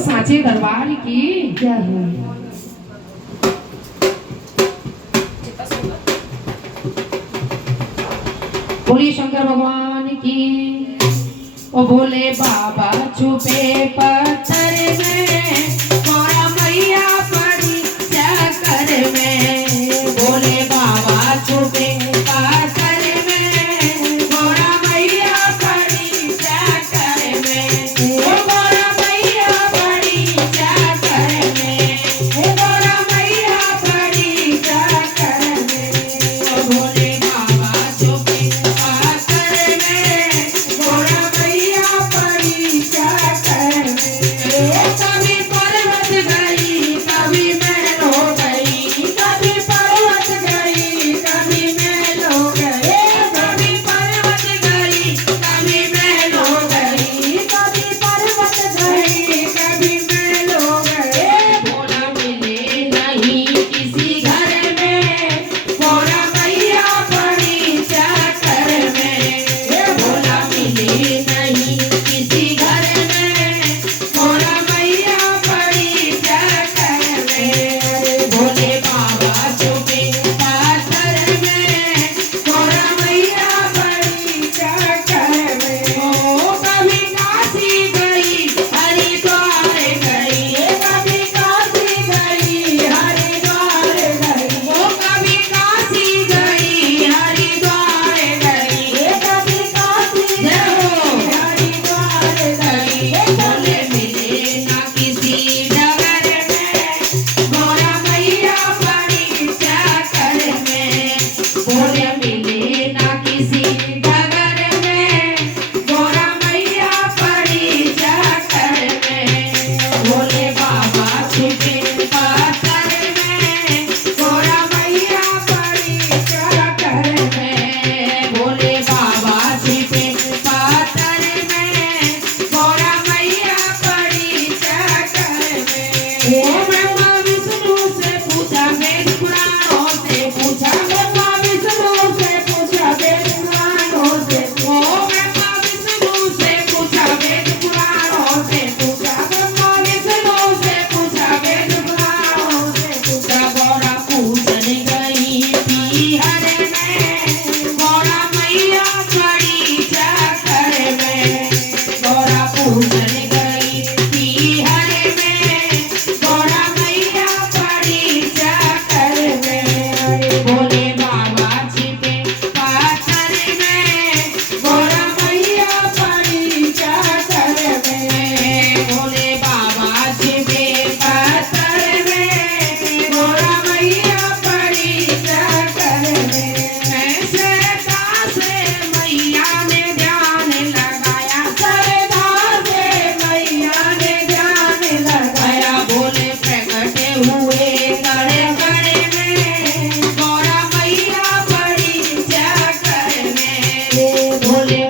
साचे दरबार की क्या है? बोलिए शंकर भगवान की। ओ भोले बाबा छुपे पत्थर में, मोरा मैया पड़ी चक्कर में। भोले बाबा छुपे पत्थर में, मोरा मैया पड़ी चक्कर में। ओ मोरा मैया पड़ी चक्कर में, ओ मोरा मैया पड़ी चक्कर में। ओ भोले बाबा छुपे पत्थर में, मोरा मैया पड़ी चक्कर में। कभी पर्वत गई कभी मैल हो गई, कभी पर्वत गई कभी मैल हो गई, कभी पर्वत गई कभी मैल हो गई, कभी पर्वत गई कभी मैल हो गई। भोला मिले नहीं किसी घर में, मोरा मैया पड़ी चक्कर में। भोला मिले नहीं किसी घर में, मोरा मैया पड़ी चक्कर में। भोले बाबा छुपे पत्थर में, मोरा मैया पड़ी चक्कर में। ओ कभी काशी गई हरिद्वार गई, कभी काशी गई हरिद्वार गई। ओ कभी काशी गई हरिद्वार गई, कभी काशी गई हरिद्वार गई। भोले मिले ना किसी डगर में, मोरा मैया पड़ी चक्कर में। भोले मिले ना किसी डगर में, मोरा मैया पड़ी चक्कर में। भोले बाबा छुपे पत्थर में, मोरा मैया पड़ी चक्कर में। भोले बाबा छुपे पत्थर में, मोरा मैया पड़ी चक्कर में। ओ ब्रह्मा विष्णु से पूछा वेद पुराणों से पूछा, ब्रह्मा विष्णु से पूछा वेद पुराणों से। ओ ब्रह्मा विष्णु से पूछा वेद पुराणों से पूछा, ब्रह्मा विष्णु से पूछा वेद पुराणों से पूछा। गौरा पूजन गई पीहर में, गौरा मैया पड़ी चक्कर में। गौरा पूजन गई पीहर में, गौरा मैया पड़ी चक्कर में। भोले बाबा छिपे पत्थर में, गौरा मैया पड़ी चक्कर में। भोले बाबा छिपे पत्थर में, गौरा मैया पड़ी चक्कर में। श्रद्धा से मैया ने ध्यान लगाया, श्रद्धा से मैया ने ध्यान लगाया। भोले प्रकटे हुए कड़े कड़े में, गौरा मैया पड़ी चक्कर में। भोले